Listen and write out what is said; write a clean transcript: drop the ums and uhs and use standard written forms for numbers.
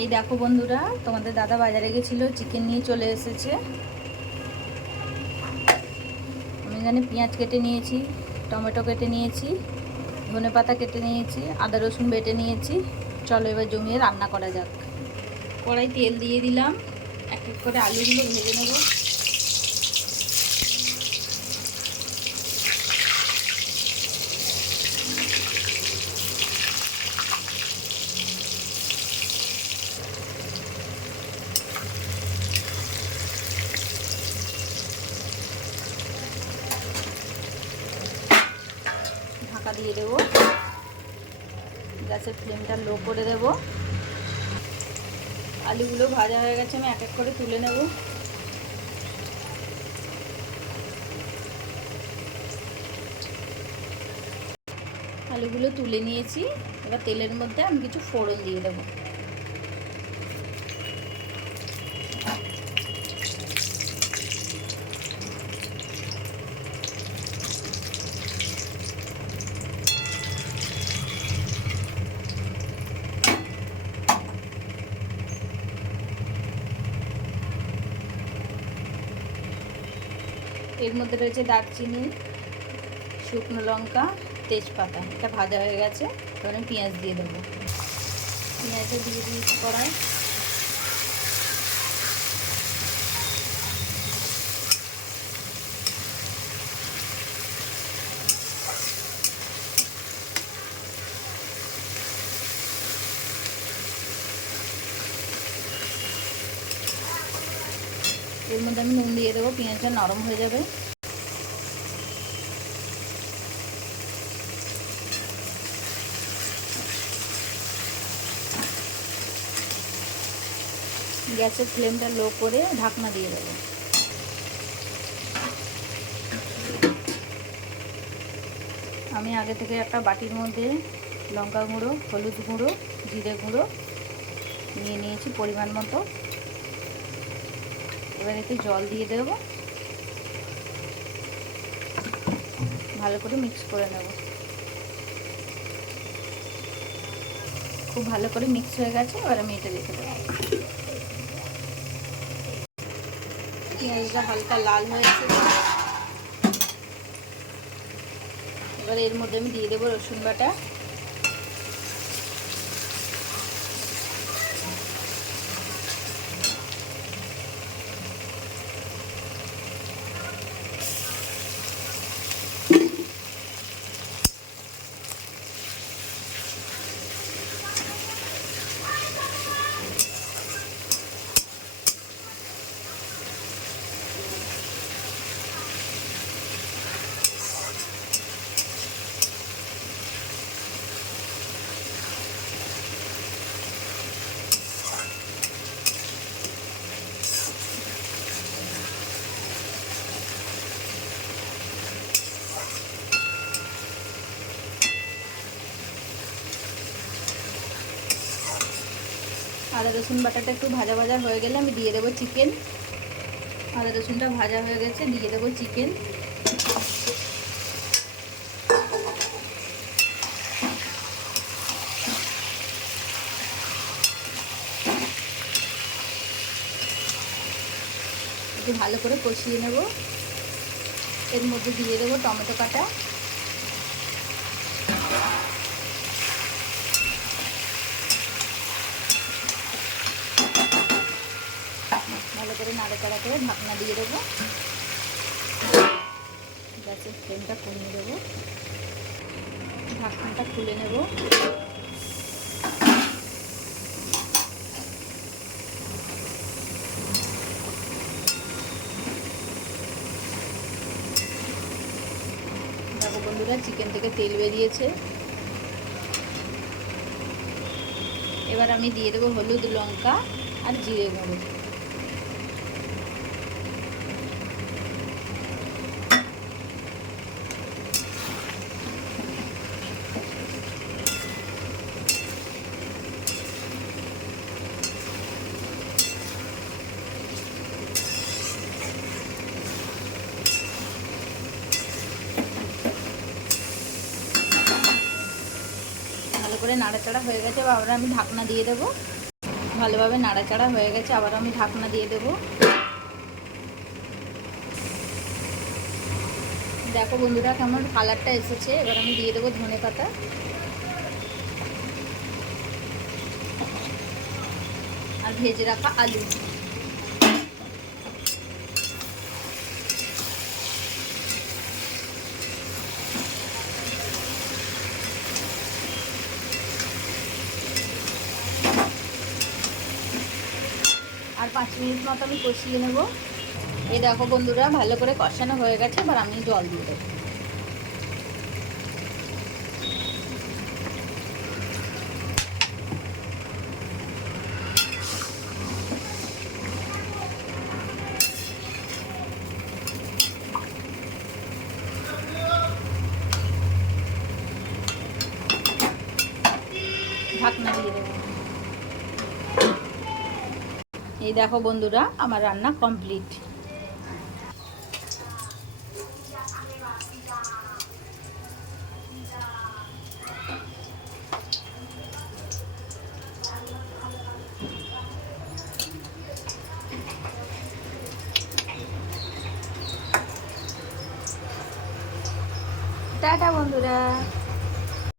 এই দেখো বন্ধুরা, তোমাদের দাদা বাজারে গেছিল, চিকেন নিয়ে চলে এসেছে। আমি এখানে পেঁয়াজ কেটে নিয়েছি, টমেটো কেটে নিয়েছি, ধনেপাতা কেটে নিয়েছি, আদা রসুন বেটে নিয়েছি। চলো এবার জমিয়ে রান্না করা যাক। কড়াই তেল দিয়ে দিলাম, এক এক করে আলুগুলো ভেজে নেব। ঢাকা দিয়ে দেবো, গ্যাসের ফ্লেমটা লো করে দেব। আলুগুলো ভাজা হয়ে গেছে, আমি এক এক করে তুলে নেব। আলুগুলো তুলে নিয়েছি, এবার তেলের মধ্যে আমি কিছু ফোড়ন দিয়ে দেবো। এর মধ্যে রয়েছে দারচিনি, শুকনো লঙ্কা, তেজপাতা। এটা ভাজা হয়ে গেছে, এবার আমি পেঁয়াজ দিয়ে দেবো। পেঁয়াজটা দিয়ে দিয়েছি কড়াই। এর মধ্যে আমি নুন দিয়ে দেবো, পেঁয়াজটা নরম হয়ে যাবে। গ্যাসের ফ্লেমটা লো করে ঢাকনা দিয়ে দেবো। আমি আগে থেকে একটা বাটির মধ্যে লঙ্কা গুঁড়ো, হলুদ গুঁড়ো, জিরে গুঁড়ো নিয়ে নিয়েছি পরিমাণ মতো। এবার এতে জল দিয়ে দেব, ভালো করে মিক্স করে নেব। খুব ভালো করে মিক্স হয়ে গেছে, এবার আমি এটা রেখে দেবো। পেঁয়াজটা হালকা লাল হয়েছে, এবার এর মধ্যে আমি দিয়ে দেবো রসুন বাটা। আদা রসুন বাটাটা একটু ভাজা ভাজা হয়ে গেলে আমি দিয়ে দেবো চিকেন। আদা রসুনটা ভাজা হয়ে গেছে, দিয়ে দেবো চিকেন। একটু ভালো করে কষিয়ে নেব। এর মধ্যে দিয়ে দেবো টমেটো কাটা। ভালো করে নাড়াচাড়া করে ঢাকনা দিয়ে দেবো। গ্যাসের ফ্লেমটা কমিয়ে দেবো, ঢাকনাটা খুলে নেব। দেখো বন্ধুরা, চিকেন থেকে তেল বেরিয়েছে। এবার আমি দিয়ে দেবো হলুদ, লঙ্কা আর জিরে গুঁড়ো। ভালো করে নাড়াচাড়া হয়ে গেছে, এবার আমি ঢাকনা দিয়ে দেবো। ভালোভাবে নাড়াচাড়া হয়ে গেছে, আবার আমি ঢাকনা দিয়ে দেবো। দেখো বন্ধুরা কেমন কালারটা এসেছে। এবার আমি দিয়ে দেবো ধনেপাতা আর ভেজে রাখা আলু। আর 5 মিনিট মতো আমি কষিয়ে নেব। এই দেখো বন্ধুরা ভালো করে কষানো হয়ে গেছে, এবার আমি জল দিয়ে দেবো। ঢাকনা দিয়ে দেবো। এই দেখো বন্ধুরা আমার রান্না কমপ্লিট। টাটা বন্ধুরা।